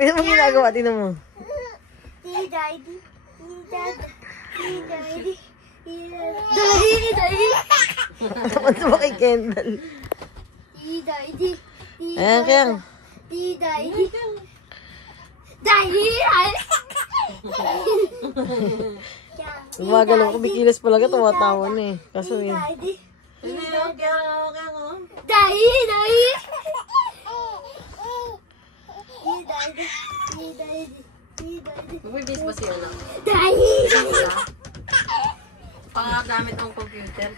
Ano mo ginagawa? Tingnan mo. Tapat mo kay Kendall. Ayan, Keng. Gumagalaw, kumikilos pala ka, tawa-tawa na eh. Kaso yun. Hindi yung Keng, oh. Bumibis ba siya lang? Pangagamit ng computer.